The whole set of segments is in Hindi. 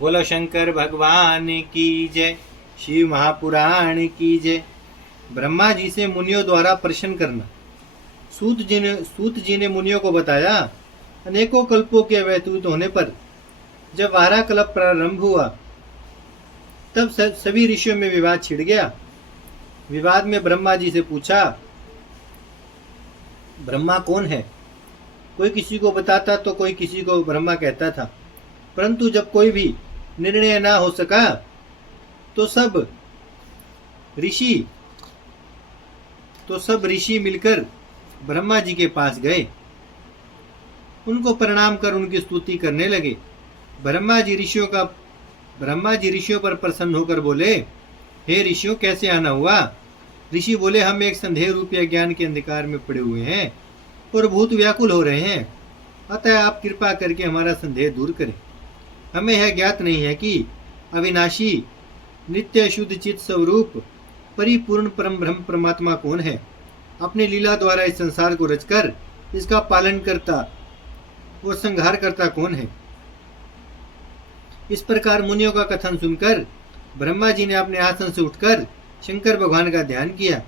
बोलो शंकर भगवान की जय। शिव महापुराण की जय। ब्रह्मा जी से मुनियों द्वारा प्रश्न करना। सूत जी ने मुनियों को बताया, अनेकों कल्पों के व्यतीत होने पर जब वारा कल्प प्रारंभ हुआ तब सभी ऋषियों में विवाद छिड़ गया। विवाद में ब्रह्मा जी से पूछा, ब्रह्मा कौन है? कोई किसी को बताता तो कोई किसी को ब्रह्मा कहता था, परंतु जब कोई भी निर्णय ना हो सका तो ऋषि सब ऋषि मिलकर ब्रह्मा जी के पास गए। उनको प्रणाम कर उनकी स्तुति करने लगे। ब्रह्मा जी ऋषियों पर प्रसन्न होकर बोले, हे ऋषियों, कैसे आना हुआ? ऋषि बोले, हम एक संदेह रूपी अज्ञान के अंधकार में पड़े हुए हैं और बहुत व्याकुल हो रहे हैं, अतः आप कृपा करके हमारा संदेह दूर करें। हमें यह ज्ञात नहीं है कि अविनाशी नित्य शुद्ध चित्त स्वरूप परिपूर्ण परम ब्रह्म परमात्मा कौन है। अपनी लीला द्वारा इस संसार को रचकर इसका पालन करता और संहार करता कौन है। इस प्रकार मुनियों का कथन सुनकर ब्रह्मा जी ने अपने आसन से उठकर शंकर भगवान का ध्यान किया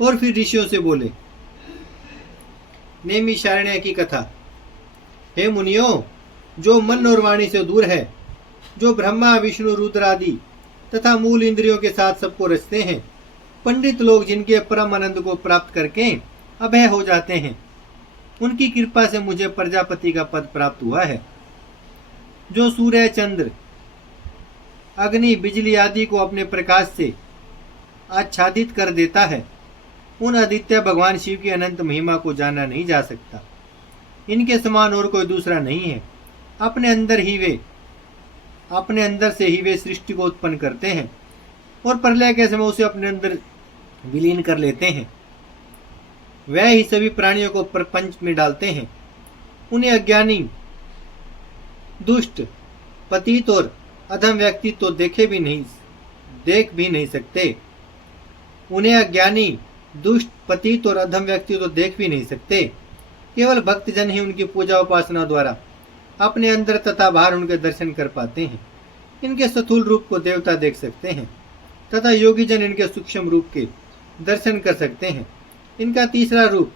और फिर ऋषियों से बोले। नैमिषारण्य की कथा। हे मुनियों, जो मन और वाणी से दूर है, जो ब्रह्मा विष्णु रुद्र आदि तथा मूल इंद्रियों के साथ सबको रचते हैं, पंडित लोग जिनके परम आनंद को प्राप्त करके अभय हो जाते हैं, उनकी कृपा से मुझे प्रजापति का पद प्राप्त हुआ है। जो सूर्य चंद्र अग्नि बिजली आदि को अपने प्रकाश से आच्छादित कर देता है, उन आदित्य भगवान शिव की अनंत महिमा को जाना नहीं जा सकता। इनके समान और कोई दूसरा नहीं है। अपने अंदर से ही वे सृष्टि को उत्पन्न करते हैं और प्रलय के समय उसे अपने अंदर विलीन कर लेते हैं। वह ही सभी प्राणियों को प्रपंच में डालते हैं। उन्हें अज्ञानी, दुष्ट, पतित और अधम व्यक्ति तो देख भी नहीं सकते। उन्हें अज्ञानी, दुष्ट, पतित और अधम व्यक्ति तो देख भी नहीं सकते। केवल भक्तजन ही उनकी पूजा उपासना द्वारा अपने अंदर तथा बाहर उनके दर्शन कर पाते हैं। इनके स्थूल रूप को देवता देख सकते हैं तथा योगी जन इनके सूक्ष्म रूप के दर्शन कर सकते हैं। इनका तीसरा रूप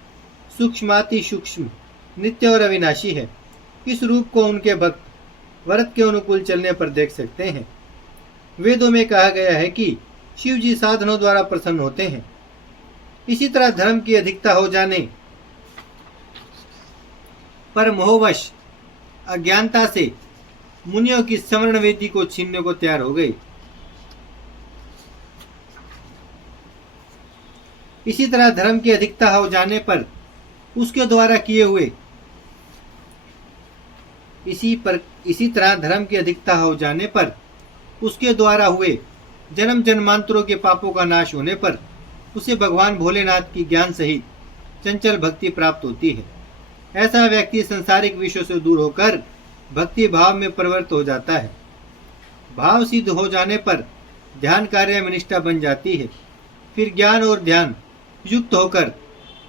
सूक्ष्माति सूक्ष्म, नित्य और अविनाशी है। इस रूप को उनके भक्त व्रत के अनुकूल चलने पर देख सकते हैं। वेदों में कहा गया है कि शिव जी साधनों द्वारा प्रसन्न होते हैं। इसी तरह धर्म की अधिकता हो जाने पर मोहवश अज्ञानता से मुनियों की समरण वेदी को छीनने को तैयार हो गई। इसी तरह धर्म की अधिकता हो जाने पर उसके द्वारा किए हुए इसी तरह धर्म की अधिकता हो जाने पर उसके द्वारा हुए जन्म जन्मांतरों के पापों का नाश होने पर उसे भगवान भोलेनाथ की ज्ञान सहित चंचल भक्ति प्राप्त होती है। ऐसा व्यक्ति संसारिक विषयों से दूर होकर भक्ति भाव में प्रवृत्त हो जाता है। भाव सिद्ध हो जाने पर ध्यान कार्य में निष्ठा बन जाती है। फिर ज्ञान और ध्यान युक्त होकर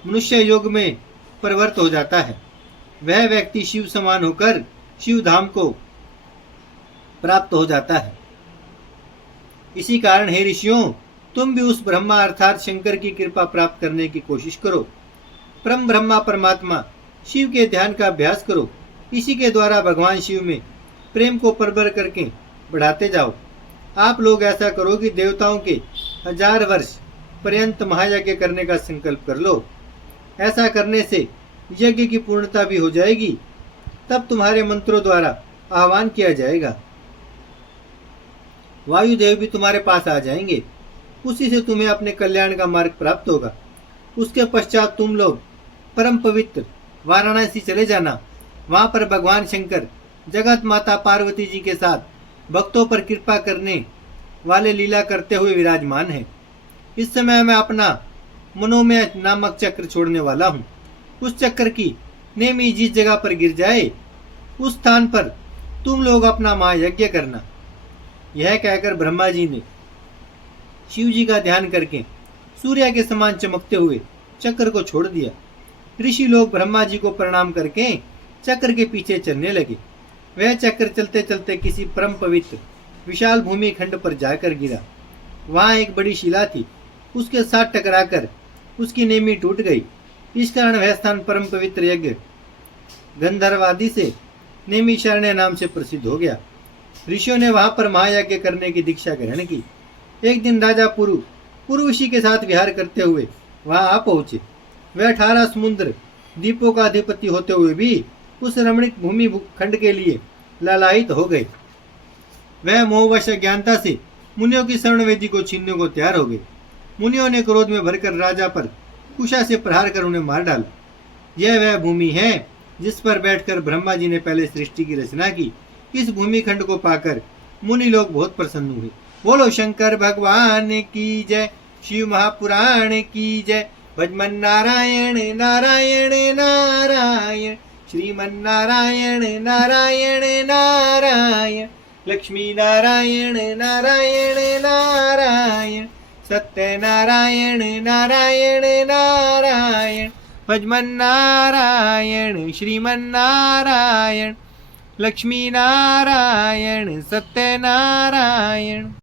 मनुष्य योग में प्रवृत्त हो जाता है। वह व्यक्ति शिव समान होकर शिव धाम को प्राप्त हो जाता है। इसी कारण हे ऋषियों, तुम भी उस ब्रह्मा अर्थात शंकर की कृपा प्राप्त करने की कोशिश करो। परम ब्रह्मा परमात्मा शिव के ध्यान का अभ्यास करो। इसी के द्वारा भगवान शिव में प्रेम को प्रबल करके बढ़ाते जाओ। आप लोग ऐसा करो कि देवताओं के 1000 वर्ष पर्यंत महायज्ञ करने का संकल्प कर लो। ऐसा करने से यज्ञ की पूर्णता भी हो जाएगी। तब तुम्हारे मंत्रों द्वारा आह्वान किया जाएगा। वायुदेव भी तुम्हारे पास आ जाएंगे। उसी से तुम्हें अपने कल्याण का मार्ग प्राप्त होगा। उसके पश्चात तुम लोग परम पवित्र वाराणसी चले जाना। वहां पर भगवान शंकर जगत माता पार्वती जी के साथ भक्तों पर कृपा करने वाले लीला करते हुए विराजमान है। इस समय मैं अपना मनोमय नामक चक्र छोड़ने वाला हूँ। उस चक्र की नेमी जिस जगह पर गिर जाए उस स्थान पर तुम लोग अपना महायज्ञ करना। यह कहकर ब्रह्मा जी ने शिव जी का ध्यान करके सूर्य के समान चमकते हुए चक्र को छोड़ दिया। ऋषि लोग ब्रह्मा जी को प्रणाम करके चक्र के पीछे चलने लगे। वह चक्र चलते चलते किसी परम पवित्र विशाल भूमि खंड पर जाकर गिरा। वहां एक बड़ी शिला थी, उसके साथ टकराकर उसकी नेमी टूट गई। इस कारण वह स्थान परम पवित्र यज्ञ गंधर्वादि से नेमिशारण्य नाम से प्रसिद्ध हो गया। ऋषियों ने वहां पर महायज्ञ करने की दीक्षा ग्रहण की। एक दिन राजा पुरुषी के साथ विहार करते हुए वहां आ पहुंचे। वह 18 समुद्र द्वीपों का अधिपति होते हुए भी उस रमणीक भूमि खंड के लिए लालायित हो गए। वह मोहवश ज्ञानता से मुनियों की शरण वेदी को छीनने को तैयार हो गए। मुनियों ने क्रोध में भरकर राजा पर कुशा से प्रहार कर उन्हें मार डाला। यह वह भूमि है जिस पर बैठकर ब्रह्मा जी ने पहले सृष्टि की रचना की। इस भूमि खंड को पाकर मुनि लोग बहुत प्रसन्न हुए। बोलो शंकर भगवान की जय, शिव महापुराण की जय। भजमन नारायण नारायण नारायण, श्रीमन नारायण नारायण नारायण, लक्ष्मी नारायण नारायण नारायण, सत्य नारायण नारायण नारायण, भजमन नारायण श्रीमन नारायण, लक्ष्मी नारायण सत्य नारायण।